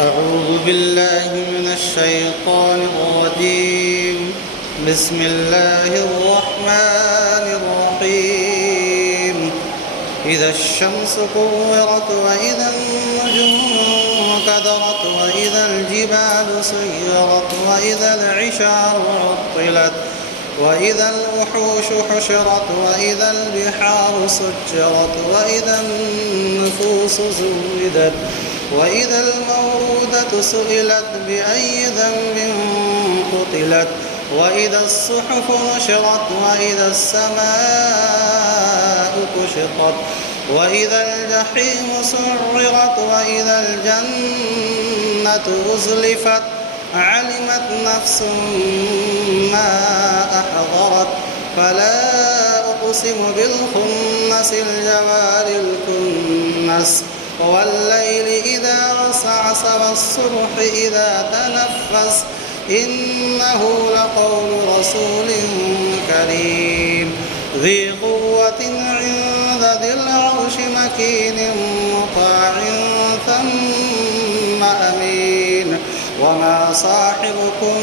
أعوذ بالله من الشيطان الرجيم. بسم الله الرحمن الرحيم. إذا الشمس كورت وإذا النجوم كدرت وإذا الجبال سيرت وإذا العشار عطلت وإذا الوحوش حشرت وإذا البحار سجرت وإذا النفوس زوجت وإذا الموءودة سئلت بأي ذنب قتلت وإذا الصحف نشرت وإذا السماء كشطت وإذا الجحيم سعرت وإذا الجنة أزلفت علمت نفس ما أحضرت فلا أقسم بالخنس الجوار الكنس والليل إذا عسعس والصبح إذا تنفس إنه لقول رسول كريم ذي قوة عند ذي العرش مكين مطاع ثم أمين وما صاحبكم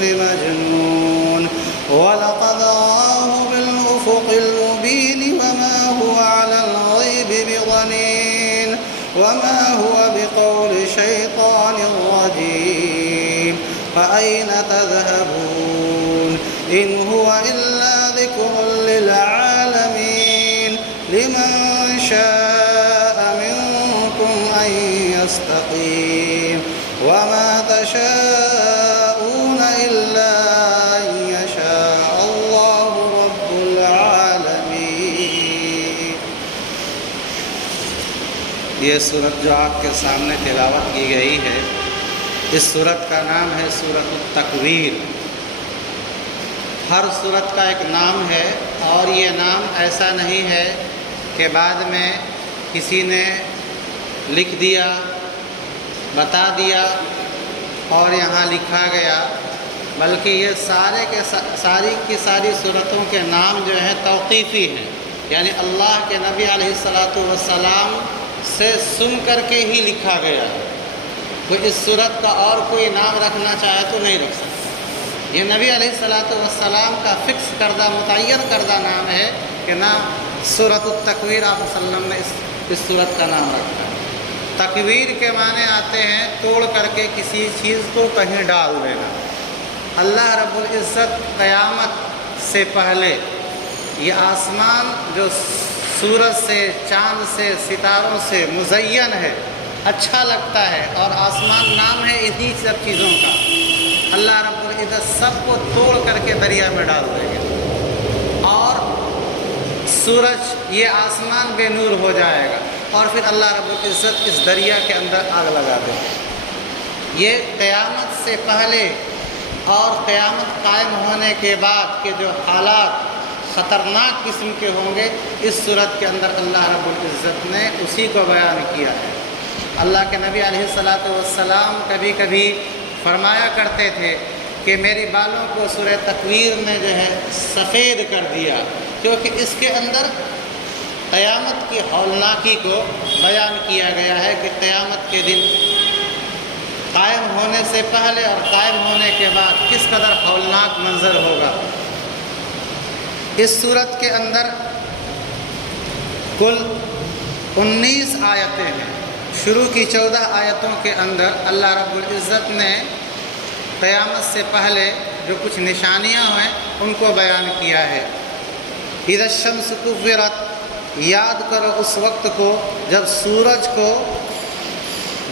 بمجنون ولقد رآه بالأفق المبين وما هو على الغيب بضنين وما هو بقول شيطان رجيم فأين تذهبون إن هو إلا ذكر للعالمين لمن شاء منكم أن يستقيم وما تشاءون إلا أن يشاء الله رب العالمين. یہ سورت جو آپ کے سامنے تلاوت کی گئی ہے، اس سورت کا نام ہے سورت التکویر. ہر سورت کا ایک نام ہے، اور یہ نام ایسا نہیں ہے کہ بعد میں کسی نے لکھ دیا، بتا دیا اور یہاں لکھا گیا، بلکہ یہ ساری کی ساری سورتوں کے نام جو ہیں توقیفی ہیں، یعنی اللہ کے نبی علیہ السلام سے سن کر کے ہی لکھا گیا ہے. تو اس سورت کا اور کوئی نام رکھنا چاہے تو نہیں رکھ سکتا. یہ نبی علیہ السلام کا فکس کردہ متعین کردہ نام ہے کہ نام سورت التکویر آپ صلی اللہ علیہ وسلم نے اس سورت کا نام رکھا ہے. تکویر کے معنی آتے ہیں توڑ کر کے کسی چیز کو کہیں ڈال دینا. اللہ رب العزت قیامت سے پہلے یہ آسمان جو سورج سے، چاند سے، ستاروں سے مزین ہے، اچھا لگتا ہے، اور آسمان نام ہے انہی سب چیزوں کا، اللہ رب العزت سب کو توڑ کر کے دریا میں ڈال دیں گے، اور سورج یہ آسمان بے نور ہو جائے گا، اور پھر اللہ رب العزت اس دریا کے اندر آگ لگا دے گا. یہ قیامت سے پہلے اور قیامت قائم ہونے کے بعد کے جو حالات خطرناک قسم کے ہوں گے، اس صورت کے اندر اللہ رب العزت نے اسی کو بیان کیا ہے. اللہ کے نبی علیہ السلام کبھی کبھی فرمایا کرتے تھے کہ میری بالوں کو سورہ تکویر نے جو ہے سفید کر دیا، کیونکہ اس کے اندر قیامت کی ہولناکی کو بیان کیا گیا ہے کہ قیامت کے دن قائم ہونے سے پہلے اور قائم ہونے کے بعد کس قدر ہولناک منظر ہوگا. اس سورت کے اندر کل 19 آیتیں ہیں. شروع کی 14 آیتوں کے اندر اللہ رب العزت نے قیامت سے پہلے جو کچھ نشانیاں ہیں ان کو بیان کیا ہے. اذا الشمس کورت، یاد کرو اس وقت کو جب سورج کو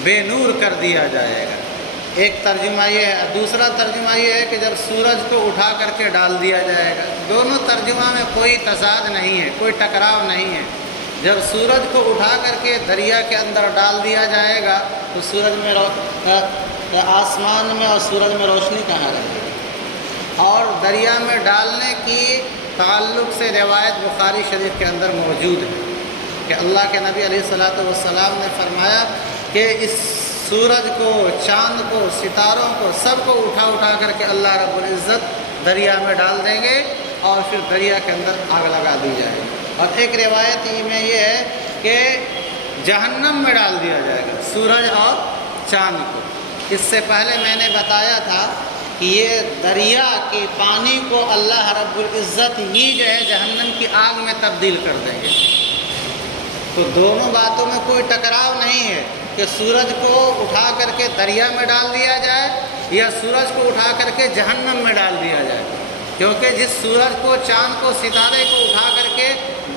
بے نور کر دیا جائے گا. ایک ترجمہ یہ ہے، دوسرا ترجمہ یہ ہے کہ جب سورج کو اٹھا کر کے ڈال دیا جائے گا. دونوں ترجمہ میں کوئی تضاد نہیں ہے، کوئی ٹکراؤ نہیں ہے. جب سورج کو اٹھا کر کے دریا کے اندر ڈال دیا جائے گا تو سورج میں آسمان میں اور سورج میں روشنی کہاں رہے گی. اور دریا میں ڈالنے کی تعلق سے روایت بخاری شریف کے اندر موجود ہے کہ اللہ کے نبی علیہ السلام نے فرمایا کہ اس سورج کو، چاند کو، ستاروں کو، سب کو اٹھا کر کے اللہ رب العزت دریا میں ڈال دیں گے اور پھر دریا کے اندر آگ لگا دی جائے گی. اور ایک روایت میں یہ ہے کہ جہنم میں ڈال دیا جائے گا سورج اور چاند کو۔ اس سے پہلے میں نے بتایا تھا کہ یہ دریا کے پانی کو اللہ رب العزت ہی جو ہے جہنم کی آگ میں تبدیل کر دیں گے۔ تو دونوں باتوں میں کوئی ٹکراؤ نہیں ہے کہ سورج کو اٹھا کر کے دریا میں ڈال دیا جائے یا سورج کو اٹھا کر کے جہنم میں ڈال دیا جائے، کیونکہ جس سورج کو، چاند کو، ستارے کو اٹھا کر کے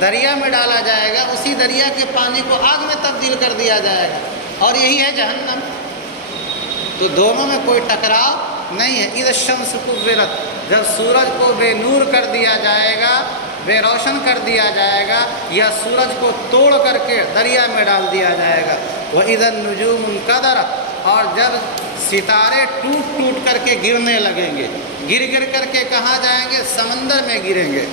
دریا میں ڈالا جائے گا، اسی دریا کے پانی کو آگ میں تبدیل کر دیا جائے گا، اور یہی ہے جہنم۔ تو دونوں میں کوئی ٹکراؤ نہیں ہے۔ اذا الشمس کورت، جب سورج کو بے نور کر دیا جائے گا، بے روشن کر دیا جائے گا، یا سورج کو توڑ کر کے دریا میں ڈال دیا جائے گا۔ وَإِذَا النُّجُومُ انْكَدَرَتْ، اور جب ستارے ٹوٹ ٹوٹ کر کے گرنے لگیں گے، گر گر کر کے کہاں جائیں گے؟ سمندر میں گریں گے۔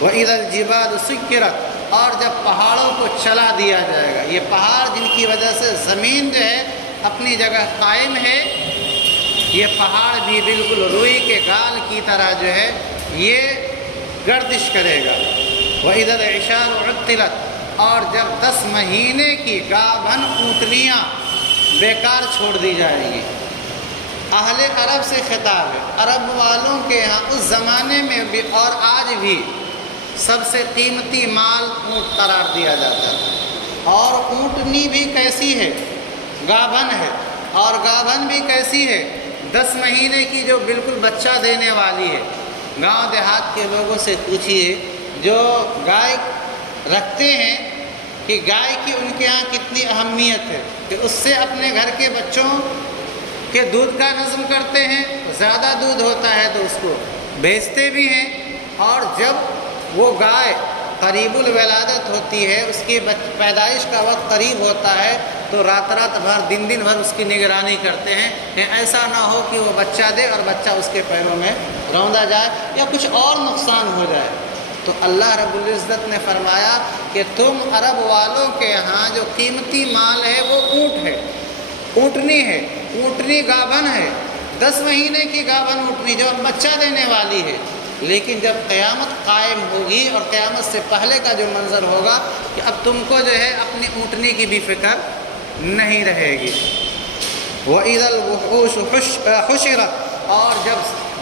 وَإِذَا الْجِبَالُ سُيِّرَتْ، اور جب پہاڑوں کو چلا دیا جائے گا، یہ پہاڑ جن کی وجہ سے زمین جو ہے اپنی جگہ قائم ہے، یہ پہاڑ بھی بالکل روئی کے گال کی طرح جو ہے یہ گردش کرے گا۔ وَإِذَا الْعِشَارُ عُطِّلَتْ، اور جب 10 مہینے کی گابھن اونٹنیاں بیکار چھوڑ دی جائیں گی۔ اہل عرب سے خطاب ہے، عرب والوں کے ہاں اس زمانے میں بھی اور آج بھی سب سے قیمتی مال اونٹ قرار دیا جاتا ہے، اور اونٹنی بھی کیسی ہے؟ گابھن ہے، اور گابھن بھی کیسی ہے؟ 10 مہینے کی، جو بالکل بچہ دینے والی ہے۔ گاؤں دیہات کے لوگوں سے پوچھیے جو گائے رکھتے ہیں کہ گائے کی ان کے ہاں کتنی اہمیت ہے، کہ اس سے اپنے گھر کے بچوں کے دودھ کا نظم کرتے ہیں، زیادہ دودھ ہوتا ہے تو اس کو بیچتے بھی ہیں، اور جب وہ گائے قریب الولادت ہوتی ہے، اس کی پیدائش کا وقت قریب ہوتا ہے، تو رات رات بھر، دن دن بھر اس کی نگرانی کرتے ہیں کہ ایسا نہ ہو کہ وہ بچہ دے اور بچہ اس کے پیروں میں روندا جائے یا کچھ اور نقصان ہو جائے۔ تو اللہ رب العزت نے فرمایا کہ تم عرب والوں کے ہاں جو قیمتی مال ہے وہ اونٹ ہے، اونٹنی ہے، اونٹنی گابھن ہے، 10 مہینے کی گابھن اونٹنی جو بچہ دینے والی ہے۔ لیکن جب قیامت قائم ہوگی اور قیامت سے پہلے کا جو منظر ہوگا کہ اب تم کو جو ہے اپنی اونٹنی کی بھی فکر نہیں رہے گی۔ وَإِذَا الْوُحُوشُ حُشِرَتْ، اور جب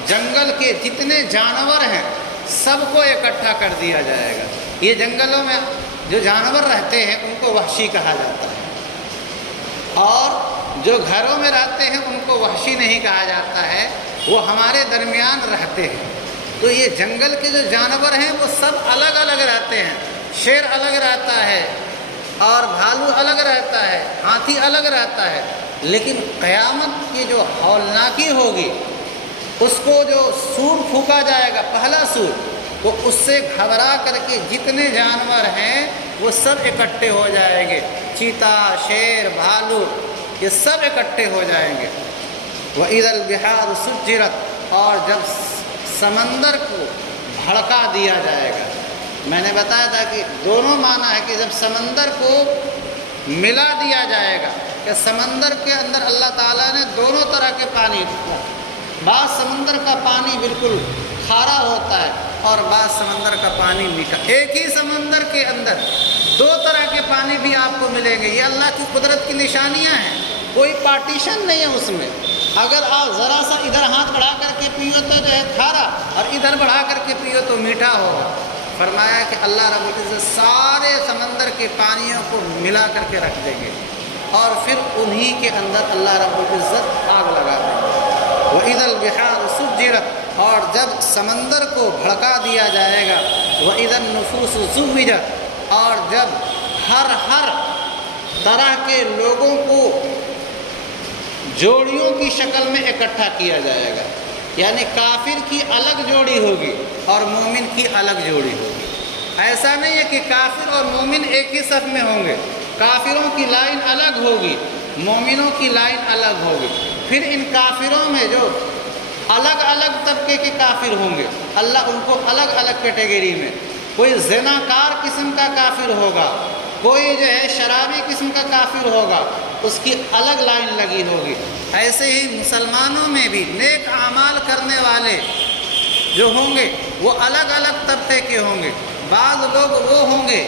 جنگل کے جتنے جانور ہیں سب کو اکٹھا کر دیا جائے گا۔ یہ جنگلوں میں جو جانور رہتے ہیں ان کو وحشی کہا جاتا ہے، اور جو گھروں میں رہتے ہیں ان کو وحشی نہیں کہا جاتا ہے، وہ ہمارے درمیان رہتے ہیں۔ تو یہ جنگل کے جو جانور ہیں وہ سب الگ الگ رہتے ہیں، شیر الگ رہتا ہے اور بھالو الگ رہتا ہے، ہاتھی الگ رہتا ہے، لیکن قیامت کی جو ہولناکی ہوگی، اس کو جو سور پھونکا جائے گا، پہلا سور، وہ اس سے گھبرا کر کے جتنے جانور ہیں وہ سب اکٹھے ہو جائیں گے، چیتا، شیر، بھالو، یہ سب اکٹھے ہو جائیں گے۔ وَإِذَا الْبِحَارُ سُجِّرَتْ، اور جب سمندر کو بھڑکا دیا جائے گا۔ میں نے بتایا تھا کہ دونوں معنی ہے کہ جب سمندر کو ملا دیا جائے گا، کہ سمندر کے اندر اللہ تعالیٰ نے دونوں طرح کے پانی، بعض سمندر کا پانی بالکل کھارا ہوتا ہے اور بعض سمندر کا پانی میٹھا، ایک ہی سمندر کے اندر 2 طرح کے پانی بھی آپ کو ملیں گے۔ یہ اللہ کی قدرت کی نشانیاں ہیں، کوئی پارٹیشن نہیں ہے اس میں۔ اگر آپ ذرا سا ادھر ہاتھ بڑھا کر کے پیو تو جو ہے کھارا، اور ادھر بڑھا کر کے پیو تو میٹھا ہوگا۔ فرمایا کہ اللہ رب العزت سارے سمندر کے پانیوں کو ملا کر کے رکھ دیں گے، اور پھر انہی کے اندر اللہ رب العزت آگ لگا دیں گے۔ وَإِذَا الْبِحَارُ سُجِّرَتْ، اور جب سمندر کو بھڑکا دیا جائے گا۔ وَإِذَا النُّفُوسُ زُوِّجَتْ، اور جب ہر طرح کے لوگوں کو جوڑیوں کی شکل میں اکٹھا کیا جائے گا، یعنی کافر کی الگ جوڑی ہوگی اور مومن کی الگ جوڑی ہوگی۔ ایسا نہیں ہے کہ کافر اور مومن ایک ہی صف میں ہوں گے، کافروں کی لائن الگ ہوگی، مومنوں کی لائن الگ ہوگی۔ پھر ان کافروں میں جو الگ الگ طبقے کے کافر ہوں گے، اللہ ان کو الگ الگ کیٹیگری میں، کوئی زناکار قسم کا کافر ہوگا، کوئی جو ہے شرابی قسم کا کافر ہوگا، اس کی الگ لائن لگی ہوگی۔ ایسے ہی مسلمانوں میں بھی نیک اعمال کرنے والے جو ہوں گے وہ الگ الگ طبقے کے ہوں گے۔ بعض لوگ وہ ہوں گے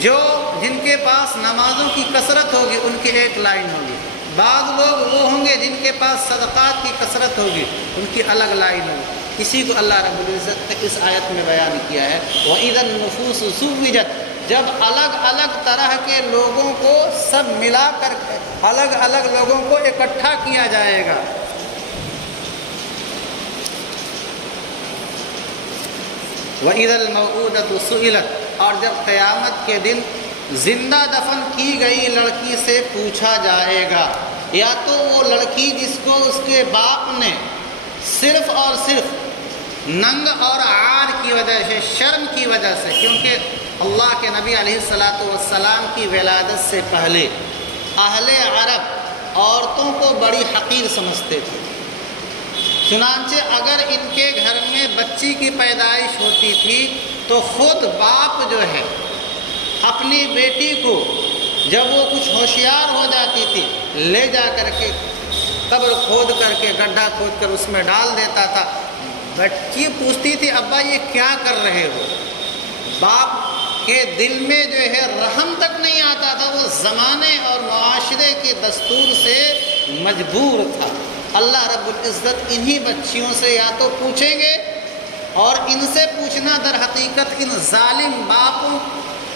جو جن کے پاس نمازوں کی کثرت ہوگی، ان کی ایک لائن ہوگی۔ بعض لوگ وہ ہوں گے جن کے پاس صدقات کی کثرت ہوگی، ان کی الگ لائن ہوگی۔ اسی کو اللہ رب العزت نے اس آیت میں بیان کیا ہے، وَإِذَا النُّفُوسُ زُوِّجَتْ، جب الگ الگ طرح کے لوگوں کو سب ملا کر کے الگ الگ لوگوں کو اکٹھا کیا جائے گا۔ وَإِذَا الْمَوْءُودَةُ سُئِلَتْ، اور جب قیامت کے دن زندہ دفن کی گئی لڑکی سے پوچھا جائے گا، یا تو وہ لڑکی جس کو اس کے باپ نے صرف اور صرف ننگ اور عار کی وجہ سے، شرم کی وجہ سے، کیونکہ اللہ کے نبی علیہ السلام کی ولادت سے پہلے اہل عرب عورتوں کو بڑی حقیر سمجھتے تھے، چنانچہ اگر ان کے گھر میں بچی کی پیدائش ہوتی تھی تو خود باپ جو ہے اپنی بیٹی کو جب وہ کچھ ہوشیار ہو جاتی تھی لے جا کر کے قبر کھود کر کے گڈھا کھود کر اس میں ڈال دیتا تھا۔ بچی پوچھتی تھی ابا یہ کیا کر رہے ہو؟ باپ کے دل میں جو ہے رحم تک نہیں آتا تھا، وہ زمانے اور معاشرے کے دستور سے مجبور تھا۔ اللہ رب العزت انہی بچیوں سے یا تو پوچھیں گے، اور ان سے پوچھنا در حقیقت ان ظالم باپوں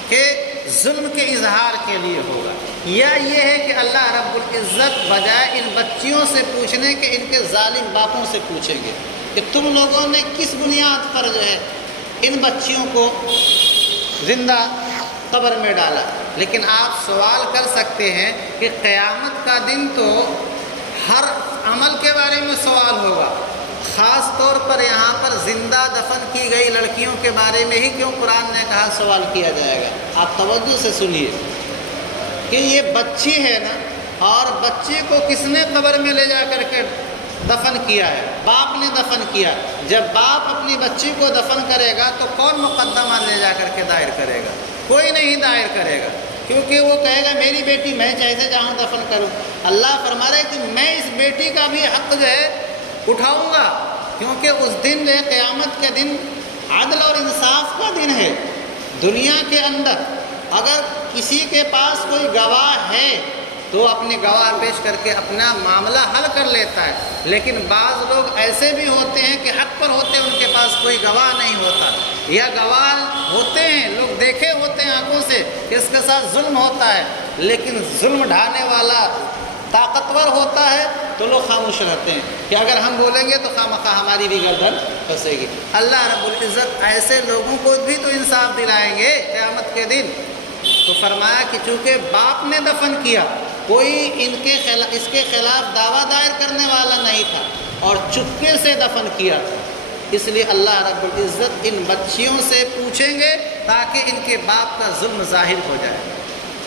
کے ظلم کے اظہار کے لیے ہوگا، یا یہ ہے کہ اللہ رب العزت بجائے ان بچیوں سے پوچھنے کے ان کے ظالم باپوں سے پوچھیں گے کہ تم لوگوں نے کس بنیاد پر جو ہے ان بچیوں کو زندہ قبر میں ڈالا۔ لیکن آپ سوال کر سکتے ہیں کہ قیامت کا دن تو ہر عمل کے بارے میں سوال ہوگا، خاص طور پر یہاں پر زندہ دفن کی گئی لڑکیوں کے بارے میں ہی کیوں قرآن نے کہا سوال کیا جائے گا؟ آپ توجہ سے سنیے کہ یہ بچی ہے نا، اور بچی کو کس نے قبر میں لے جا کر کے دفن کیا ہے؟ باپ نے دفن کیا۔ جب باپ اپنی بچی کو دفن کرے گا تو کون مقدمہ لے جا کر کے دائر کرے گا؟ کوئی نہیں دائر کرے گا، کیونکہ وہ کہے گا میری بیٹی میں جیسے جہاں دفن کروں۔ اللہ فرما رہا ہے کہ میں اس بیٹی کا بھی حق جو ہے اٹھاؤں گا، کیونکہ اس دن جو ہے قیامت کے دن عدل اور انصاف کا دن ہے۔ دنیا کے اندر اگر کسی کے پاس کوئی گواہ ہے تو اپنے گواہ پیش کر کے اپنا معاملہ حل کر لیتا ہے، لیکن بعض لوگ ایسے بھی ہوتے ہیں کہ حق پر ہوتے ہیں، ان کے پاس کوئی گواہ نہیں ہوتا، یا گواہ ہوتے ہیں لوگ دیکھے ہوتے ہیں آنکھوں سے کہ اس کے ساتھ ظلم ہوتا ہے، لیکن ظلم ڈھانے والا طاقتور ہوتا ہے تو لوگ خاموش رہتے ہیں کہ اگر ہم بولیں گے تو خامخواہ ہماری بھی گردن پھنسے گی۔ اللہ رب العزت ایسے لوگوں کو بھی تو انصاف دلائیں گے قیامت کے دن۔ تو فرمایا کہ چونکہ باپ نے دفن کیا، کوئی اس کے خلاف دعویٰ دائر کرنے والا نہیں تھا، اور چپکے سے دفن کیا تھا، اس لیے اللہ رب العزت ان بچیوں سے پوچھیں گے تاکہ ان کے باپ کا ظلم ظاہر ہو جائے۔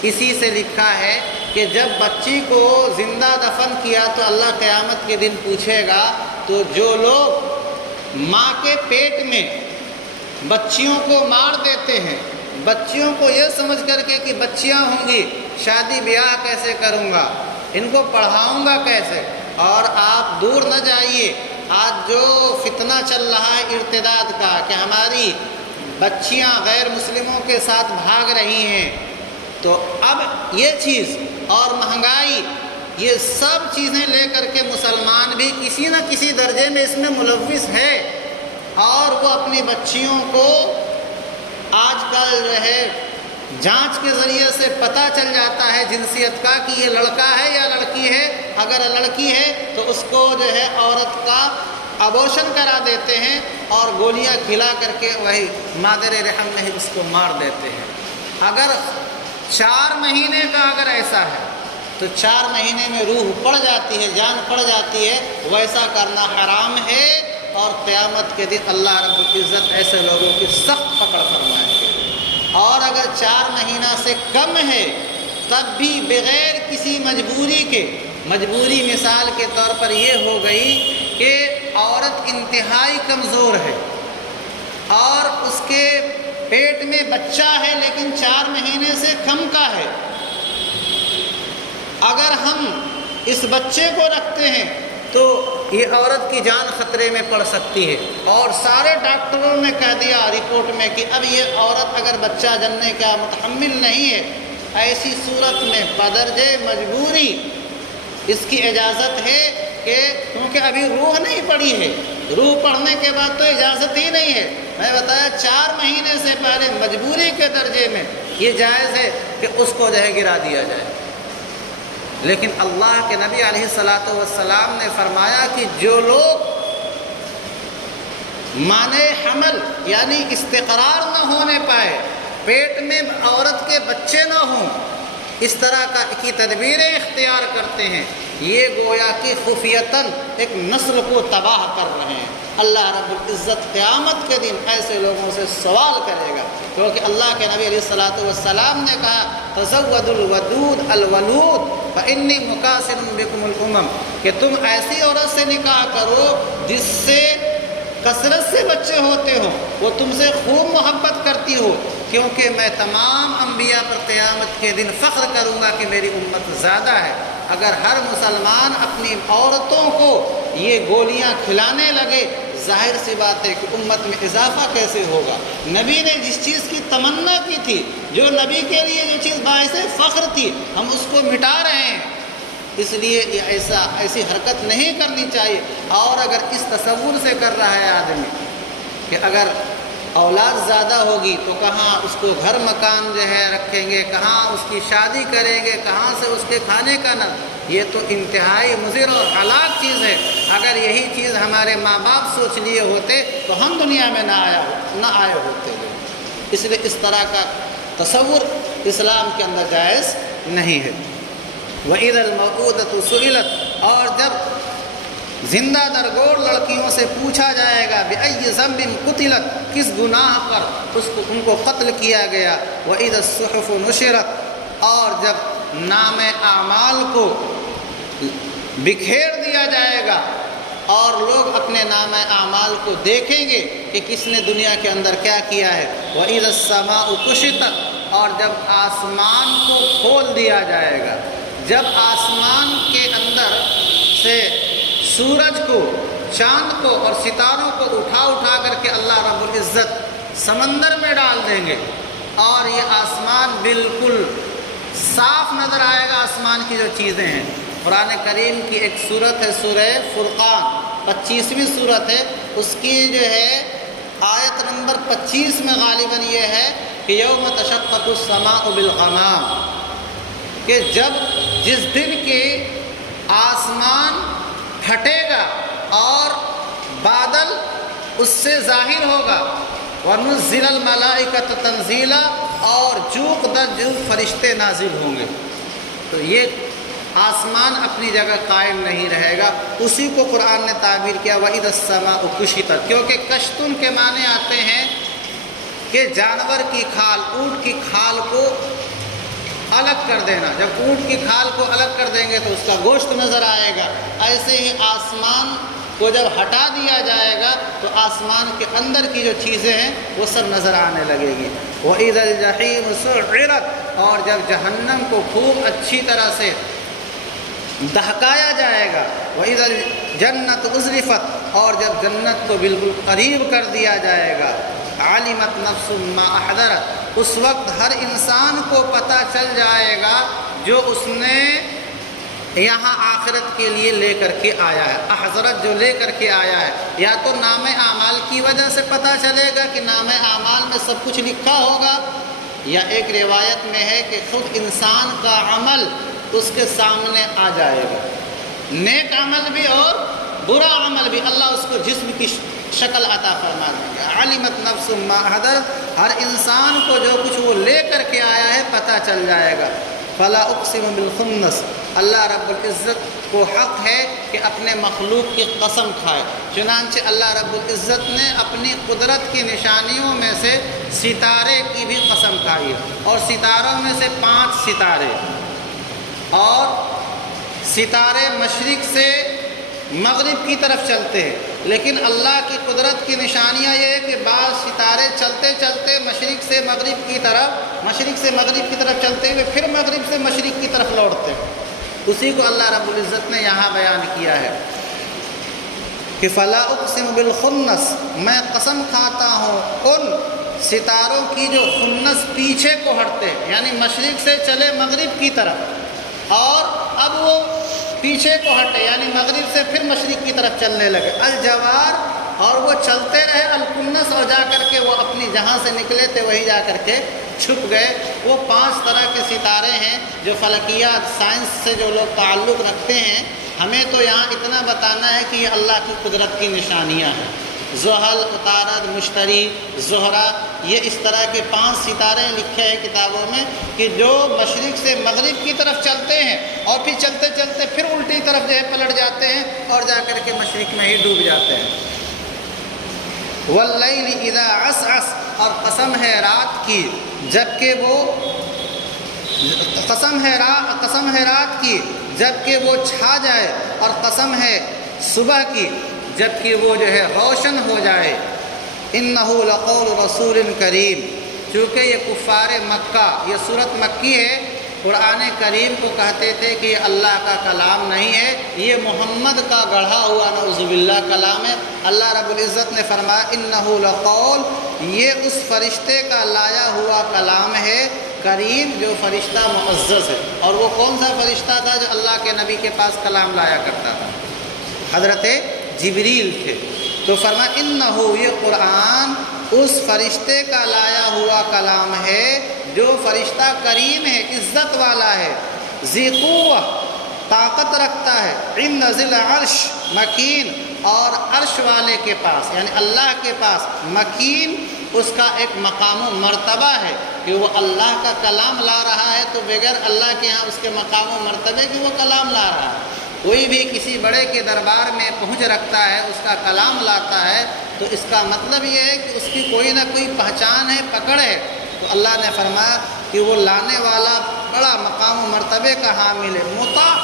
اسی سے لکھا ہے کہ جب بچی کو زندہ دفن کیا تو اللہ قیامت کے دن پوچھے گا، تو جو لوگ ماں کے پیٹ میں بچیوں کو مار دیتے ہیں، بچیوں کو یہ سمجھ کر کے کہ بچیاں ہوں گی، شادی بیاہ کیسے کروں گا، ان کو پڑھاؤں گا کیسے، اور آپ دور نہ جائیے، آج جو فتنہ چل رہا ہے ارتداد کا کہ ہماری بچیاں غیر مسلموں کے ساتھ بھاگ رہی ہیں، تو اب یہ چیز اور مہنگائی، یہ سب چیزیں لے کر کے مسلمان بھی کسی نہ کسی درجے میں اس میں ملوث ہے، اور وہ اپنی بچیوں کو آج کل جو ہے جانچ کے ذریعے سے پتہ چل جاتا ہے جنسیت کا کہ یہ لڑکا ہے یا لڑکی ہے، اگر لڑکی ہے تو اس کو جو ہے عورت کا ابورشن کرا دیتے ہیں اور گولیاں کھلا کر کے وہی مادر رحم میں ہی اس کو مار دیتے ہیں۔ اگر 4 مہینے کا اگر ایسا ہے تو 4 مہینے میں روح پڑ جاتی ہے، جان پڑ جاتی ہے، ویسا کرنا حرام ہے، اور قیامت کے دن اللہ رب العزت ایسے لوگوں کی سخت پکڑ فرمائے گے۔ اور اگر 4 مہینہ سے کم ہے تب بھی بغیر کسی مجبوری کے، مجبوری مثال کے طور پر یہ ہو گئی کہ عورت انتہائی کمزور ہے اور اس کے پیٹ میں بچہ ہے لیکن 4 مہینے سے کم کا ہے، اگر ہم اس بچے کو رکھتے ہیں تو یہ عورت کی جان خطرے میں پڑ سکتی ہے، اور سارے ڈاکٹروں نے کہہ دیا رپورٹ میں کہ اب یہ عورت اگر بچہ جننے کا متحمل نہیں ہے، ایسی صورت میں بدرجہ مجبوری اس کی اجازت ہے کہ کیونکہ ابھی روح نہیں پڑی ہے، روح پڑھنے کے بعد تو اجازت ہی نہیں ہے۔ میں بتایا 4 مہینے سے پہلے مجبوری کے درجے میں یہ جائز ہے کہ اس کو جو ہے گرا دیا جائے، لیکن اللہ کے نبی علیہ الصلاۃ والسلام نے فرمایا کہ جو لوگ مانع حمل یعنی استقرار نہ ہونے پائے، پیٹ میں عورت کے بچے نہ ہوں، اس طرح کی تدبیریں اختیار کرتے ہیں، یہ گویا کہ خفیتاً ایک نسل کو تباہ کر رہے ہیں۔ اللہ رب العزت قیامت کے دن ایسے لوگوں سے سوال کرے گا، کیونکہ اللہ کے نبی علیہ الصلاۃ والسلام نے کہا تزودوا الودود الولود فانی مکاثر بکم الامم، کہ تم ایسی عورت سے نکاح کرو جس سے کثرت سے بچے ہوتے ہوں، وہ تم سے خوب محبت کرتی ہو، کیونکہ میں تمام انبیاء پر قیامت کے دن فخر کروں گا کہ میری امت زیادہ ہے۔ اگر ہر مسلمان اپنی عورتوں کو یہ گولیاں کھلانے لگے، ظاہر سی بات ہے کہ امت میں اضافہ کیسے ہوگا؟ نبی نے جس چیز کی تمنا کی تھی، جو نبی کے لیے جو چیز باعث فخر تھی، ہم اس کو مٹا رہے ہیں۔ اس لیے ایسی حرکت نہیں کرنی چاہیے۔ اور اگر اس تصور سے کر رہا ہے آدمی کہ اگر اولاد زیادہ ہوگی تو کہاں اس کو گھر مکان جو ہے رکھیں گے، کہاں اس کی شادی کریں گے، کہاں سے اس کے کھانے کا نہ، یہ تو انتہائی مضر اور ہلاک چیز ہے۔ اگر یہی چیز ہمارے ماں باپ سوچ لیے ہوتے تو ہم دنیا میں نہ آئے ہوتے۔ اس لیے اس طرح کا تصور اسلام کے اندر جائز نہیں ہے۔ وَإِذَا الْمَوْءُودَةُ سُئِلَتْ، اور جب زندہ درگور لڑکیوں سے پوچھا جائے گا بِأَيِّ ذَنبٍ قُتِلَتْ، کس گناہ پر ان کو قتل کیا گیا۔ وَإِذَا الصُّحُفُ نُشِرَتْ، اور جب نام اعمال کو بکھیر دیا جائے گا اور لوگ اپنے نام اعمال کو دیکھیں گے کہ کس نے دنیا کے اندر کیا کیا ہے۔ وَإِذَا السَّمَاءُ كُشِطَتْ، اور جب آسمان کو کھول دیا جائے گا، جب آسمان کے اندر سے سورج کو، چاند کو اور ستاروں کو اٹھا کر کے اللہ رب العزت سمندر میں ڈال دیں گے، اور یہ آسمان بالکل صاف نظر آئے گا۔ آسمان کی جو چیزیں ہیں، قرآن کریم کی ایک سورت ہے سورہ فرقان، 25ویں سورت ہے، اس کی جو ہے آیت نمبر 25 میں غالباً یہ ہے کہ یوم تشقق السماء بالغمام، کہ جس دن کے آسمان پھٹے گا اور بادل اس سے ظاہر ہوگا، وَنُزِّلَ الْمَلَائِكَةُ تَنزِيلًا، اور جوق در جوق فرشتے نازل ہوں گے۔ تو یہ آسمان اپنی جگہ قائم نہیں رہے گا، اسی کو قرآن نے تعبیر کیا وَإِذَا السَّمَاءُ كُشِطَتْ، کیونکہ کشتم کے معنی آتے ہیں کہ جانور کی کھال، اونٹ کی کھال کو الگ کر دینا۔ جب اونٹ کی کھال کو الگ کر دیں گے تو اس کا گوشت نظر آئے گا، ایسے ہی آسمان کو جب ہٹا دیا جائے گا تو آسمان کے اندر کی جو چیزیں ہیں وہ سب نظر آنے لگے گی۔ وَإِذَا الْجَحِيمُ سُعِّرَتْ، اور جب جہنم کو خوب اچھی طرح سے دہکایا جائے گا۔ وَإِذَا الْجَنَّةُ أُزْلِفَتْ، اور جب جنت کو بالکل قریب کر دیا جائے گا۔ عَلِمَتْ نَفْسٌ مَّا أَحْضَرَتْ، اس وقت ہر انسان کو پتہ چل جائے گا جو اس نے یہاں آخرت کے لیے لے کر کے آیا ہے۔ احضرت جو لے کر کے آیا ہے، یا تو نام اعمال کی وجہ سے پتہ چلے گا کہ نام اعمال میں سب کچھ لکھا ہوگا، یا ایک روایت میں ہے کہ خود انسان کا عمل اس کے سامنے آ جائے گا، نیک عمل بھی اور برا عمل بھی، اللہ اس کو جسم کی شکل عطا فرما دیں گے۔ علمت نفس ما حضرت، ہر انسان کو جو کچھ وہ لے کر کے آیا ہے پتہ چل جائے گا۔ فلا اقسم بالخنس، اللہ رب العزت کو حق ہے کہ اپنے مخلوق کی قسم کھائے، چنانچہ اللہ رب العزت نے اپنی قدرت کی نشانیوں میں سے ستارے کی بھی قسم کھائی ہے، اور ستاروں میں سے 5 ستارے، اور ستارے مشرق سے مغرب کی طرف چلتے ہیں، لیکن اللہ کی قدرت کی نشانیاں یہ ہے کہ بعض ستارے چلتے چلتے مشرق سے مغرب کی طرف چلتے ہوئے پھر مغرب سے مشرق کی طرف لوٹتے ہیں۔ اسی کو اللہ رب العزت نے یہاں بیان کیا ہے کہ فلا اقسم بالخنس، میں قسم کھاتا ہوں ان ستاروں کی جو خنس پیچھے کو ہٹتے، یعنی مشرق سے چلے مغرب کی طرف، اور اب وہ پیچھے کو ہٹے، یعنی مغرب سے پھر مشرق کی طرف چلنے لگے۔ الجوار، اور وہ چلتے رہے، الکنس، اور جا کر کے وہ اپنی جہاں سے نکلے تھے وہی جا کر کے چھپ گئے۔ وہ 5 طرح کے ستارے ہیں جو فلکیات سائنس سے جو لوگ تعلق رکھتے ہیں، ہمیں تو یہاں اتنا بتانا ہے کہ یہ اللہ کی قدرت کی نشانیاں ہیں۔ زحل، عطارد، مشتری، زہرہ، یہ اس طرح کے 5 ستارے لکھے ہیں کتابوں میں کہ جو مشرق سے مغرب کی طرف چلتے ہیں اور پھر چلتے چلتے پھر الٹی طرف جو ہے پلٹ جاتے ہیں اور جا کر کے مشرق میں ہی ڈوب جاتے ہیں۔ واللیل اذا عسعس، اور قسم ہے رات کی جبکہ وہ قسم ہے رات کی جبکہ وہ چھا جائے، اور قسم ہے صبح کی جبکہ وہ جو ہے روشن ہو جائے۔ انہ لقول رسول کریم، چونکہ یہ کفار مکہ، یہ صورت مکی ہے، قرآن کریم کو کہتے تھے کہ یہ اللہ کا کلام نہیں ہے، یہ محمد کا گڑھا ہوا نعوذ باللہ کلام ہے۔ اللہ رب العزت نے فرمایا انہ لقول، یہ اس فرشتے کا لایا ہوا کلام ہے، کریم، جو فرشتہ معزز ہے۔ اور وہ کون سا فرشتہ تھا جو اللہ کے نبی کے پاس کلام لایا کرتا تھا؟ حضرت جبریل تھے۔ تو فرمایا انہ، یہ قرآن اس فرشتے کا لایا ہوا کلام ہے جو فرشتہ کریم ہے، عزت والا ہے، ذی قوہ، طاقت رکھتا ہے، عند ذی العرش مکین، اور عرش والے کے پاس یعنی اللہ کے پاس مکین، اس کا ایک مقام و مرتبہ ہے کہ وہ اللہ کا کلام لا رہا ہے تو بغیر اللہ کے ہاں اس کے مقام و مرتبے کی وہ کلام لا رہا ہے۔ کوئی بھی کسی بڑے کے دربار میں پہنچ رکھتا ہے، اس کا کلام لاتا ہے، تو اس کا مطلب یہ ہے کہ اس کی کوئی نہ کوئی پہچان ہے، پکڑ ہے۔ تو اللہ نے فرمایا کہ وہ لانے والا بڑا مقام و مرتبے کا حامل ہے، مطاع،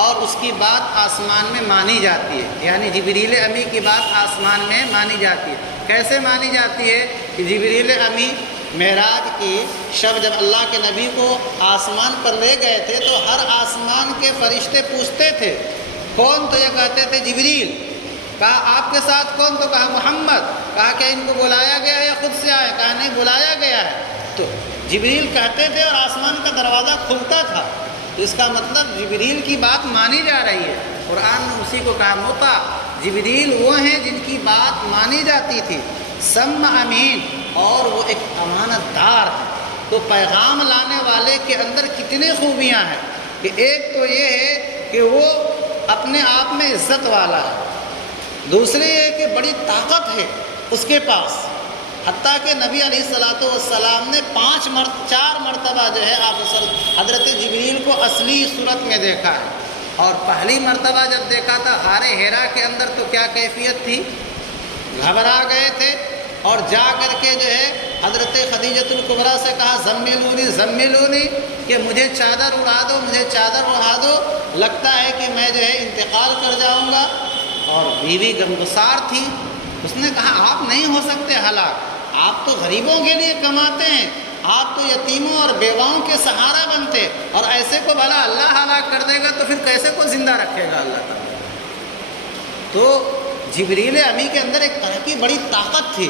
اور اس کی بات آسمان میں مانی جاتی ہے، یعنی جبریل امی کی بات آسمان میں مانی جاتی ہے۔ کیسے مانی جاتی ہے کہ جبریل امی معراج کی شب جب اللہ کے نبی کو آسمان پر لے گئے تھے تو ہر آسمان کے فرشتے پوچھتے تھے کون؟ تو یہ کہتے تھے جبریل۔ کہا آپ کے ساتھ کون؟ تو کہا محمد۔ کہا کہ ان کو بلایا گیا ہے یا خود سے آئے؟ کہا نہیں، بلایا گیا ہے۔ تو جبریل کہتے تھے اور آسمان کا دروازہ کھلتا تھا، تو اس کا مطلب جبریل کی بات مانی جا رہی ہے۔ قرآن نے اسی کو کہا مطاع، جبریل وہ ہیں جن کی بات مانی جاتی تھی، سم امین، اور وہ ایک امانت دار ہے۔ تو پیغام لانے والے کے اندر کتنی خوبیاں ہیں کہ ایک تو یہ ہے کہ وہ اپنے آپ میں عزت والا ہے، دوسری یہ کہ بڑی طاقت ہے اس کے پاس، حتیٰ کہ نبی علیہ السلام نے 4 مرتبہ جو ہے آپ حضرت جبریل کو اصلی صورت میں دیکھا ہے۔ اور پہلی مرتبہ جب دیکھا تھا غار حرا کے اندر تو کیا کیفیت تھی؟ گھبرا گئے تھے، اور جا کر کے جو ہے حضرت خدیجۃ الکبریٰ سے کہا زملونی، کہ مجھے چادر اڑا دو، مجھے چادر اڑا دو، لگتا ہے کہ میں جو ہے انتقال کر جاؤں گا۔ اور بیوی غمگسار تھی، اس نے کہا آپ نہیں ہو سکتے ہلاک، آپ تو غریبوں کے لیے کماتے ہیں، آپ تو یتیموں اور بیواؤں کے سہارا بنتے، اور ایسے کو بھلا اللہ ہلاک کر دے گا تو پھر کیسے کو زندہ رکھے گا اللہ تعالیٰ؟ تو جبریل امی کے اندر ایک طرح کی بڑی طاقت تھی،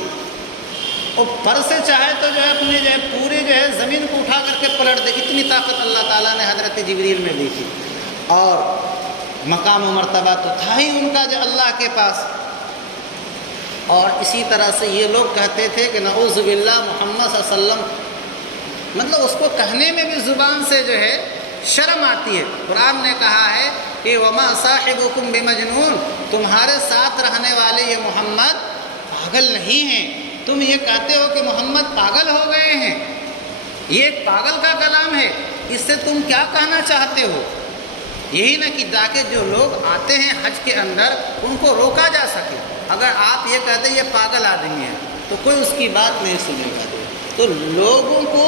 اور پر سے چاہے تو جو ہے اپنے جو ہے پوری جو ہے زمین کو اٹھا کر کے پلٹ دے، اتنی طاقت اللہ تعالیٰ نے حضرت جبریل میں دی تھی۔ اور مقام و مرتبہ تو تھا ہی ان کا جو اللہ کے پاس۔ اور اسی طرح سے یہ لوگ کہتے تھے کہ نعوذ باللہ محمد صلی اللہ علیہ وسلم، مطلب اس کو کہنے میں بھی زبان سے جو ہے شرم آتی ہے۔ قرآن نے کہا ہے کہ وما صاحبکم بمجنون، تمہارے ساتھ رہنے والے یہ محمد پاگل نہیں ہیں۔ تم یہ کہتے ہو کہ محمد پاگل ہو گئے ہیں، یہ ایک پاگل کا کلام ہے، اس سے تم کیا کہنا چاہتے ہو؟ یہی نہ کہ تاکہ جو لوگ آتے ہیں حج کے اندر ان کو روکا جا سکے۔ اگر آپ یہ کہتے ہیں یہ پاگل آدمی ہے تو کوئی اس کی بات نہیں سنے گا۔ تو لوگوں کو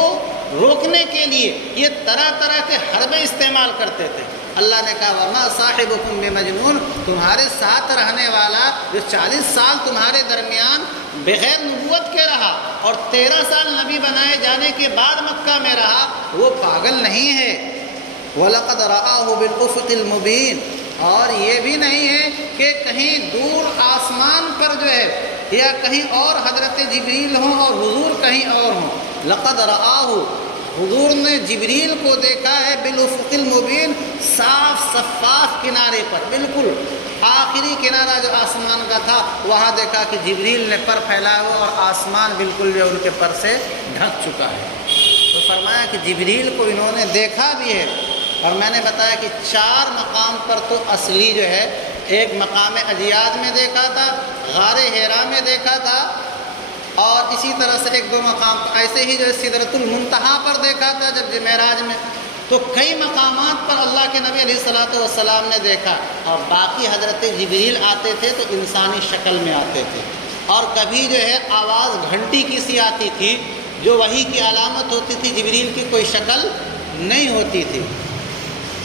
روکنے کے لیے یہ طرح طرح کے حربے استعمال کرتے تھے۔ اللہ نے کہا وما صاحبکم بمجنون، تمہارے ساتھ رہنے والا جو 40 سال تمہارے درمیان بغیر نبوت کے رہا اور 13 سال نبی بنائے جانے کے بعد مکہ میں رہا، وہ پاگل نہیں ہے۔ وَلَقَدْ رَآهُ بِالْأُفُقِ الْمُبِينِ، اور یہ بھی نہیں ہے کہ کہیں دور آسمان پر جو ہے یا کہیں اور حضرت جبریل ہوں اور حضور کہیں اور ہوں۔ لَقَدْ رَآهُ، حضور نے جبریل کو دیکھا ہے بالافق المبین، صاف شفاف کنارے پر، بالکل آخری کنارہ جو آسمان کا تھا وہاں دیکھا کہ جبریل نے پر پھیلایا ہوا اور آسمان بالکل جو ان کے پر سے ڈھک چکا ہے۔ تو فرمایا کہ جبریل کو انہوں نے دیکھا بھی ہے، اور میں نے بتایا کہ 4 مقام پر تو اصلی جو ہے، ایک مقام اجیاد میں دیکھا تھا، غار حرا میں دیکھا تھا، اور اسی طرح سے 1-2 مقام ایسے ہی جو سدرۃ المنتہا پر دیکھا تھا جب معراج میں۔ تو کئی مقامات پر اللہ کے نبی علیہ الصلوۃ والسلام نے دیکھا، اور باقی حضرت جبریل آتے تھے تو انسانی شکل میں آتے تھے، اور کبھی جو ہے آواز گھنٹی کی سی آتی تھی جو وحی کی علامت ہوتی تھی، جبریل کی کوئی شکل نہیں ہوتی تھی۔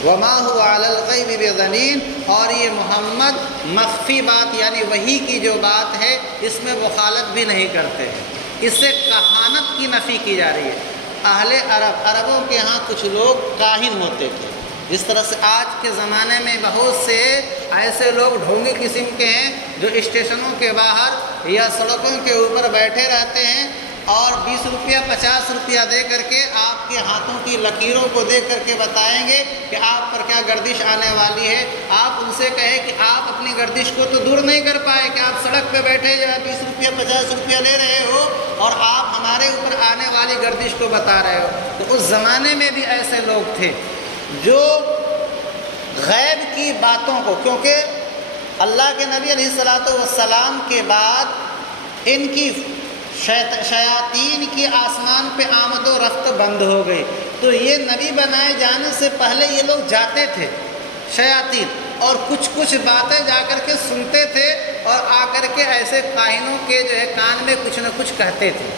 وما هو علی الغیب بضنین، اور یہ محمد مخفی بات یعنی وحی کی جو بات ہے اس میں مخالفت بھی نہیں کرتے ہیں، اس سے کہانت کی نفی کی جا رہی ہے۔ عربوں کے ہاں کچھ لوگ کاہن ہوتے تھے، جس طرح سے آج کے زمانے میں بہت سے ایسے لوگ ڈھونگی قسم کے ہیں جو اسٹیشنوں کے باہر یا سڑکوں کے اوپر بیٹھے رہتے ہیں، اور 20 روپیہ 50 روپیہ دے کر کے آپ کے ہاتھوں کی لکیروں کو دیکھ کر کے بتائیں گے کہ آپ پر کیا گردش آنے والی ہے۔ آپ ان سے کہیں کہ آپ اپنی گردش کو تو دور نہیں کر پائے کہ آپ سڑک پہ بیٹھے جو ہے 20 روپیہ 50 روپیہ لے رہے ہو، اور آپ ہمارے اوپر آنے والی گردش کو بتا رہے ہو۔ تو اس زمانے میں بھی ایسے لوگ تھے جو غیب کی باتوں کو، کیونکہ اللہ کے نبی علیہ الصلوۃ والسلام کے بعد ان کی شیاطین کی آسمان پہ آمد و رفت بند ہو گئی، تو یہ نبی بنائے جانے سے پہلے یہ لوگ جاتے تھے شیاطین، اور کچھ باتیں جا کر کے سنتے تھے، اور آ کر کے ایسے کاہنوں کے جو ہے کان میں کچھ نہ کچھ کہتے تھے،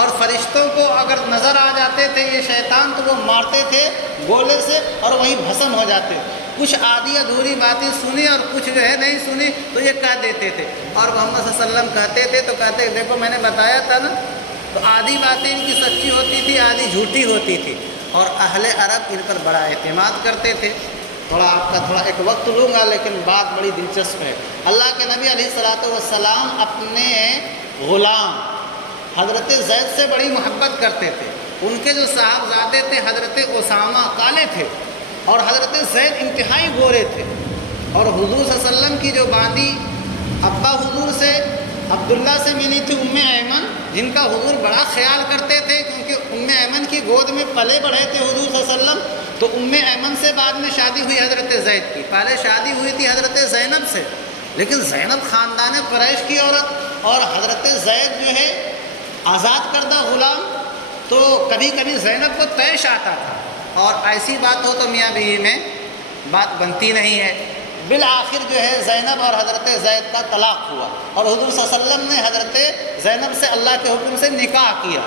اور فرشتوں کو اگر نظر آ جاتے تھے یہ شیطان تو وہ مارتے تھے گولے سے اور وہیں بھسم ہو جاتے۔ کچھ آدھی ادھوری باتیں سنی اور کچھ جو ہے نہیں سنی تو یہ کہہ دیتے تھے، اور محمد صلی اللہ علیہ وسلم کہتے تھے تو کہتے دیکھو میں نے بتایا تھا نا۔ تو آدھی باتیں ان کی سچی ہوتی تھی، آدھی جھوٹی ہوتی تھی، اور اہل عرب ان پر بڑا اعتماد کرتے تھے۔ آپ کا ایک وقت لوں گا لیکن بات بڑی دلچسپ ہے۔ اللہ کے نبی علیہ الصلوۃ والسلام اپنے غلام حضرت زید سے بڑی محبت کرتے تھے۔ ان کے جو صاحبزادے تھے حضرت اسامہ کالے تھے، اور حضرت زید انتہائی گورے تھے، اور حضور صلی اللہ علیہ وسلم کی جو باندی ابا حضور سے عبداللہ سے ملی تھی ام ایمن، جن کا حضور بڑا خیال کرتے تھے، کیونکہ ام ایمن کی گود میں پلے بڑھے تھے حضور صلی اللہ علیہ وسلم۔ تو ام ایمن سے بعد میں شادی ہوئی حضرت زید کی، پہلے شادی ہوئی تھی حضرت زینب سے، لیکن زینب خاندان قریش کی عورت، اور حضرت زید جو ہے آزاد کردہ غلام، تو کبھی کبھی زینب کو طیش آتا تھا، اور ایسی بات ہو تو میاں بیوی میں بات بنتی نہیں ہے۔ بالآخر جو ہے زینب اور حضرت زید کا طلاق ہوا، اور حضور صلی اللہ علیہ وسلم نے حضرت زینب سے اللہ کے حکم سے نکاح کیا،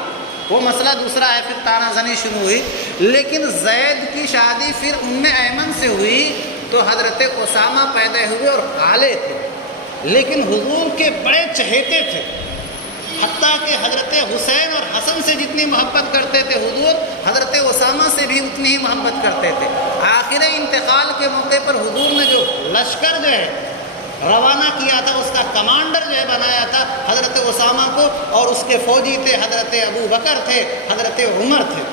وہ مسئلہ دوسرا ہے، پھر تانا زنی شروع ہوئی۔ لیکن زید کی شادی پھر ام ایمن سے ہوئی تو حضرت اسامہ پیدا ہوئے اور کالے تھے، لیکن حضور کے بڑے چہیتے تھے، حتیٰ کہ حضرت حسین اور حسن سے جتنی محبت کرتے تھے حضور، حضرت اسامہ سے بھی اتنی ہی محبت کرتے تھے۔ آخر انتقال کے موقع پر حضور نے جو لشکر جو ہے روانہ کیا تھا، اس کا کمانڈر جو ہے بنایا تھا حضرت اسامہ کو، اور اس کے فوجی تھے حضرت ابو بکر تھے، حضرت عمر تھے،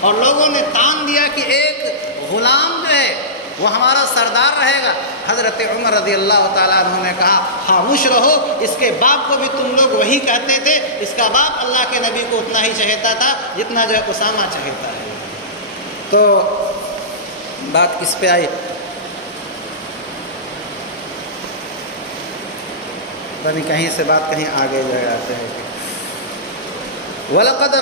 اور لوگوں نے تان دیا کہ ایک غلام جو ہے وہ ہمارا سردار رہے گا۔ حضرت عمر رضی اللہ تعالیٰ عنہ نے کہا خاموش رہو، اس کے باپ کو بھی تم لوگ وہی کہتے تھے، اس کا باپ اللہ کے نبی کو اتنا ہی چہیتا تھا جتنا جو ہے اسامہ چہیتا ہے۔ تو بات کس پہ آئی؟ یعنی کہیں سے بات کہیں آگے جا جاتے ہیں۔ وَلَقَدْ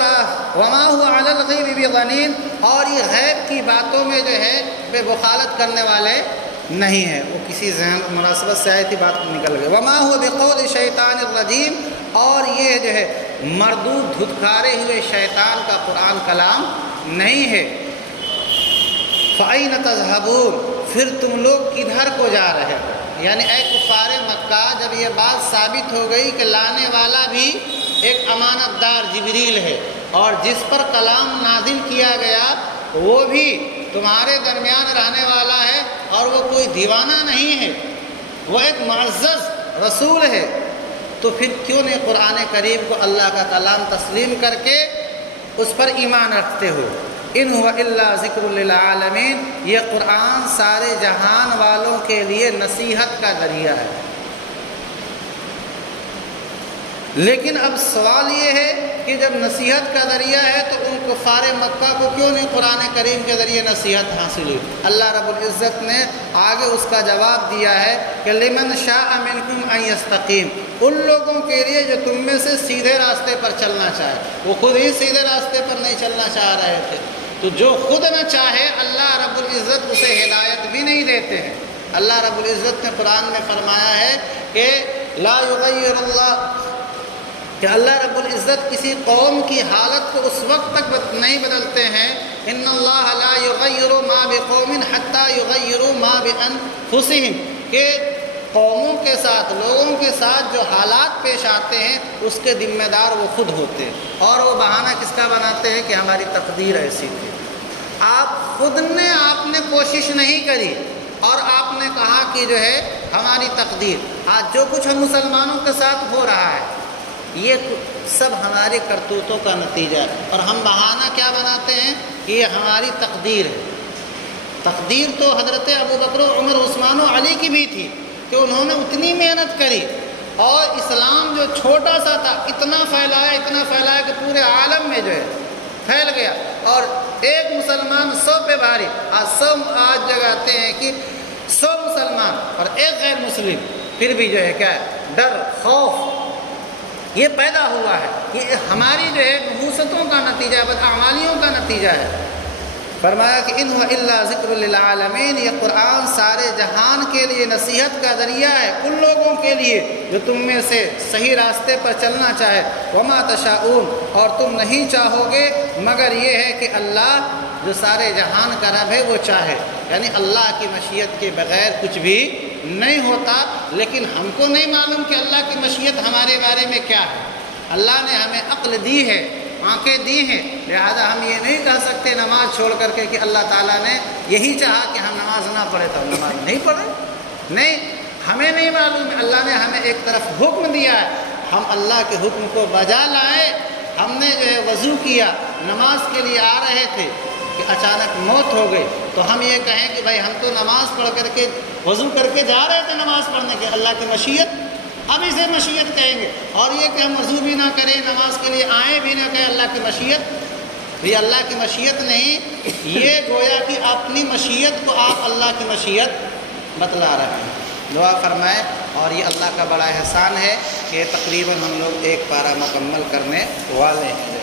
وَمَا هُوَ عَلَى الْغَيْبِ بِضَنِينٍ، اور یہ غیب کی باتوں میں جو ہے بے بخالت کرنے والے نہیں ہے۔ وہ کسی ذہن مناسبت سے آئی تھی، بات نکل گئی۔ وَمَا هُوَ بِقَوْلِ شَيْطَانِ الرَّجِيمِ، اور یہ جو ہے مردود دھتکارے ہوئے شیطان کا قرآن کلام نہیں ہے۔ فَأَيْنَ تَذْهَبُونَ، پھر تم لوگ کدھر کو جا رہے ہو؟ یعنی اے کفار مکہ، جب یہ بات ثابت ہو گئی کہ لانے والا بھی ایک امانت دار جبریل ہے، اور جس پر کلام نازل کیا گیا وہ بھی تمہارے درمیان رہنے والا ہے، اور وہ کوئی دیوانہ نہیں ہے، وہ ایک معزز رسول ہے، تو پھر کیوں نہیں قرآن کریم کو اللہ کا کلام تسلیم کر کے اس پر ایمان رکھتے ہو؟ ان هو الا ذکر للعالمین، یہ قرآن سارے جہان والوں کے لیے نصیحت کا ذریعہ ہے۔ لیکن اب سوال یہ ہے کہ جب نصیحت کا ذریعہ ہے تو ان کفار مکہ کو کیوں نہیں قرآن کریم کے ذریعے نصیحت حاصل ہوئی؟ اللہ رب العزت نے آگے اس کا جواب دیا ہے کہ لمن شاء منکم ان یستقیم، ان لوگوں کے لیے جو تم میں سے سیدھے راستے پر چلنا چاہے۔ وہ خود ہی سیدھے راستے پر نہیں چلنا چاہ رہے تھے، تو جو خود نہ چاہے اللہ رب العزت اسے ہدایت بھی نہیں دیتے ہیں۔ اللہ رب العزت نے قرآن میں فرمایا ہے کہ لا یغیر اللہ، کہ اللہ رب العزت کسی قوم کی حالت کو اس وقت تک نہیں بدلتے ہیں، ان اللہ لا یغیر ما بقوم حتی یغیروا ما بانفسہم، کہ قوموں کے ساتھ، لوگوں کے ساتھ جو حالات پیش آتے ہیں اس کے ذمہ دار وہ خود ہوتے ہیں، اور وہ بہانہ کس کا بناتے ہیں کہ ہماری تقدیر ایسی تھی۔ آپ خود نے آپ نے کوشش نہیں کری اور آپ نے کہا کہ جو ہے ہماری تقدیر، آج جو کچھ ہم مسلمانوں کے ساتھ ہو رہا ہے یہ سب ہماری کرتوتوں کا نتیجہ ہے، اور ہم بہانہ کیا بناتے ہیں کہ یہ ہماری تقدیر ہے۔ تقدیر تو حضرت ابوبکر و عمر عثمان و علی کی بھی تھی کہ انہوں نے اتنی محنت کری، اور اسلام جو چھوٹا سا تھا اتنا پھیلایا کہ پورے عالم میں جو ہے پھیل گیا، اور ایک مسلمان 100 پہ بھاری۔ آج جگاتے ہیں کہ 100 مسلمان اور ایک غیر مسلم، پھر بھی جو ہے کیا ہے، ڈر، خوف یہ پیدا ہوا ہے۔ یہ ہماری جو ہے نحوستوں کا نتیجہ ہے، بداعمالیوں کا نتیجہ ہے۔ فرمایا کہ ان هو الا ذکر للعالمین، یہ قرآن سارے جہان کے لیے نصیحت کا ذریعہ ہے، ان لوگوں کے لیے جو تم میں سے صحیح راستے پر چلنا چاہے۔ وما تشاءون، اور تم نہیں چاہو گے مگر یہ ہے کہ اللہ جو سارے جہان کا رب ہے وہ چاہے، یعنی اللہ کی مشیت کے بغیر کچھ بھی نہیں ہوتا۔ لیکن ہم کو نہیں معلوم کہ اللہ کی مشیت ہمارے بارے میں کیا ہے۔ اللہ نے ہمیں عقل دی ہے، آنکھیں دی ہیں، لہذا ہم یہ نہیں کہہ سکتے نماز چھوڑ کر کے کہ اللہ تعالیٰ نے یہی چاہا کہ ہم نماز نہ پڑھے تو ہم نماز نہیں پڑھے۔ نہیں، ہمیں نہیں معلوم، اللہ نے ہمیں ایک طرف حکم دیا ہے، ہم اللہ کے حکم کو بجا لائے۔ ہم نے جو ہے وضو کیا، نماز کے لیے آ رہے تھے کہ اچانک موت ہو گئی، تو ہم یہ کہیں کہ بھائی ہم تو نماز پڑھ کر کے وضو کر کے جا رہے تھے نماز پڑھنے کے، اللہ کی مشیت، اب اسے مشیت کہیں گے۔ اور یہ کہ ہم وضو بھی نہ کریں، نماز کے لیے آئیں بھی نہ کہیں، اللہ کی مشیت، یہ اللہ کی مشیت نہیں، یہ گویا کہ اپنی مشیت کو آپ اللہ کی مشیت بتلا رہے ہیں۔ دعا فرمائیں، اور یہ اللہ کا بڑا احسان ہے کہ تقریباً ہم لوگ ایک پارہ مکمل کرنے والے ہیں۔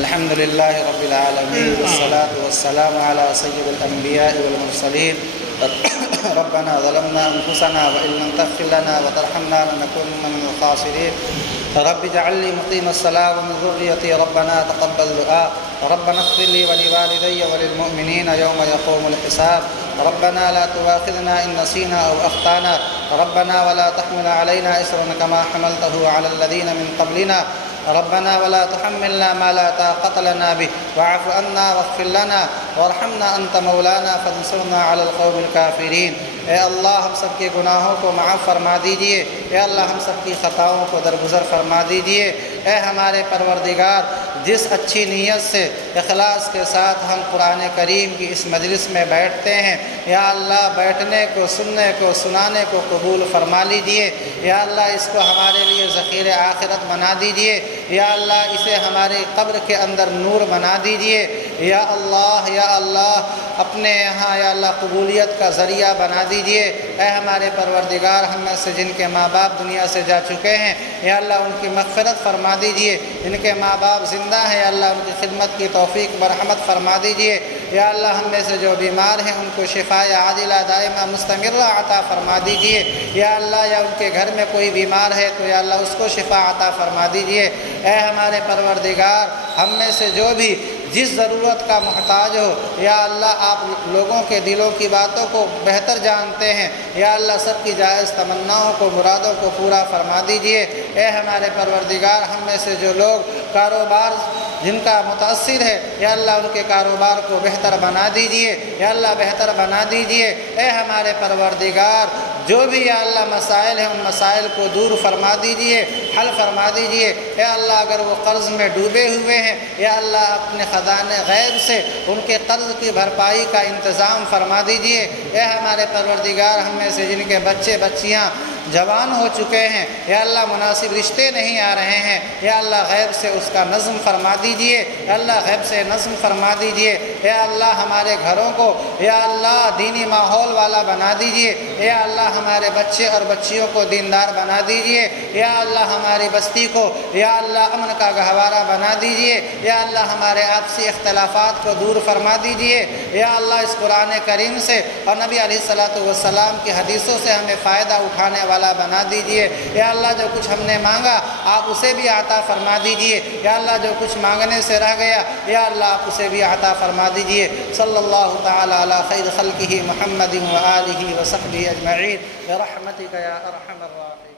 الحمد للہ رب العالمین، والصلاة والسلام علی سید الانبیاء والمرسلین۔ ربنا ظلمنا انفسنا وان لم تغفر لنا وترحمنا لنكونن من الخاسرین۔ رب اجعل لي مقيم الصلاة ومن ذريتي ربنا تقبل دعاء۔ ربنا اغفر لي ولوالدي وللمؤمنين يوم يقوم الحساب۔ ربنا لا تؤاخذنا إن نسينا أو أخطأنا، ربنا ولا تحمل علينا إصرا كما حملته على الذين من قبلنا، ربنا ولا تحملنا ما لا طاقة لنا به، واعف عنا واغفر لنا وارحمنا أنت مولانا فانصرنا على القوم الكافرين۔ اے اللہ ہم سب کے گناہوں کو معاف فرما دیجئے، اے اللہ ہم سب کی خطاؤں کو درگزر فرما دیجئے۔ اے ہمارے پروردگار، جس اچھی نیت سے اخلاص کے ساتھ ہم قرآن کریم کی اس مجلس میں بیٹھتے ہیں، یا اللہ بیٹھنے کو، سننے کو، سنانے کو قبول فرما لیجئے۔ یا اللہ اس کو ہمارے لیے ذخیر آخرت بنا دیجئے، یا اللہ اسے ہمارے قبر کے اندر نور بنا دیجئے۔ یا اللہ اپنے یہاں یا اللہ قبولیت کا ذریعہ بنا دیجئے۔ اے ہمارے پروردگار، ہم میں سے جن کے ماں باپ دنیا سے جا چکے ہیں، یا اللہ ان کی مغفرت فرما دیجئے۔ جن کے ماں باپ زندہ ہیں، یا اللہ ان کی خدمت کی توفیق مرحمت فرما دیجئے۔ یا اللہ ہم میں سے جو بیمار ہیں ان کو شفاء عاجلہ دائمہ مستمرہ عطا فرما دیجئے۔ یا اللہ یا ان کے گھر میں کوئی بیمار ہے تو یا اللہ اس کو شفاء عطا فرما دیجئے۔ اے ہمارے پروردگار، ہم میں سے جو بھی جس ضرورت کا محتاج ہو، یا اللہ آپ لوگوں کے دلوں کی باتوں کو بہتر جانتے ہیں، یا اللہ سب کی جائز تمناؤں کو، مرادوں کو پورا فرما دیجئے۔ اے ہمارے پروردگار، ہم میں سے جو لوگ کاروبار جن کا متاثر ہے، یا اللہ ان کے کاروبار کو بہتر بنا دیجئے، یا اللہ بہتر بنا دیجئے۔ اے ہمارے پروردگار، جو بھی یا اللہ مسائل ہیں ان مسائل کو دور فرما دیجئے، حل فرما دیجئے۔ اے اللہ اگر وہ قرض میں ڈوبے ہوئے ہیں، یا اللہ اپنے خزانہ غیب سے ان کے قرض کی بھرپائی کا انتظام فرما دیجئے۔ اے ہمارے پروردگار، ہم میں سے جن کے بچے بچیاں جوان ہو چکے ہیں، یا اللہ مناسب رشتے نہیں آ رہے ہیں، یا اللہ غیب سے اس کا نظم فرما دیجئے، یا اللہ غیب سے نظم فرما دیجئے۔ یا اللہ ہمارے گھروں کو یا اللہ دینی ماحول والا بنا دیجئے، یا اللہ ہمارے بچے اور بچیوں کو دیندار بنا دیجئے، یا اللہ ہماری بستی کو یا اللہ امن کا گہوارہ بنا دیجئے، یا اللہ ہمارے آپسی اختلافات کو دور فرما دیجئے۔ یا اللہ اس قرآن کریم سے اور نبی علیہ الصلوۃ والسلام کی حدیثوں سے ہمیں فائدہ اٹھانے والا بنا دیجئے۔ یا اللہ جو کچھ ہم نے مانگا آپ اسے بھی عطا فرما دیجئے، یا اللہ جو کچھ مانگنے سے رہ گیا یا اللہ آپ اسے بھی عطا فرما دیجئے۔ صلی اللہ تعالی علی خیر خلقہ محمد و آلہ و صحبہ اجمعین برحمتک یا ارحم الراحمین۔